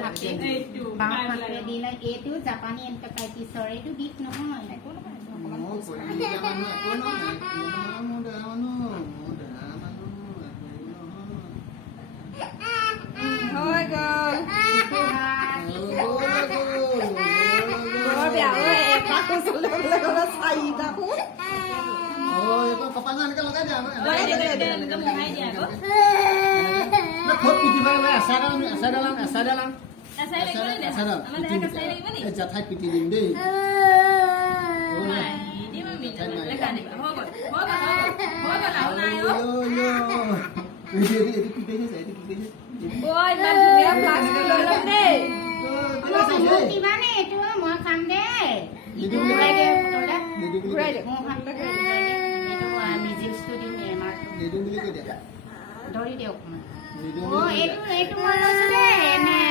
হাতে দিলে এইটো জাপানী এনকেফাইটিছৰ এইটো বিষ নহয় হৈ গ'ল কপালখন এনেকে লগাই দিয়া খুব পিটিবাই জেঠাই পিটি দিম দেই মই খাম দে ধৰি দিয়ক এইটো মই লৈছো দেই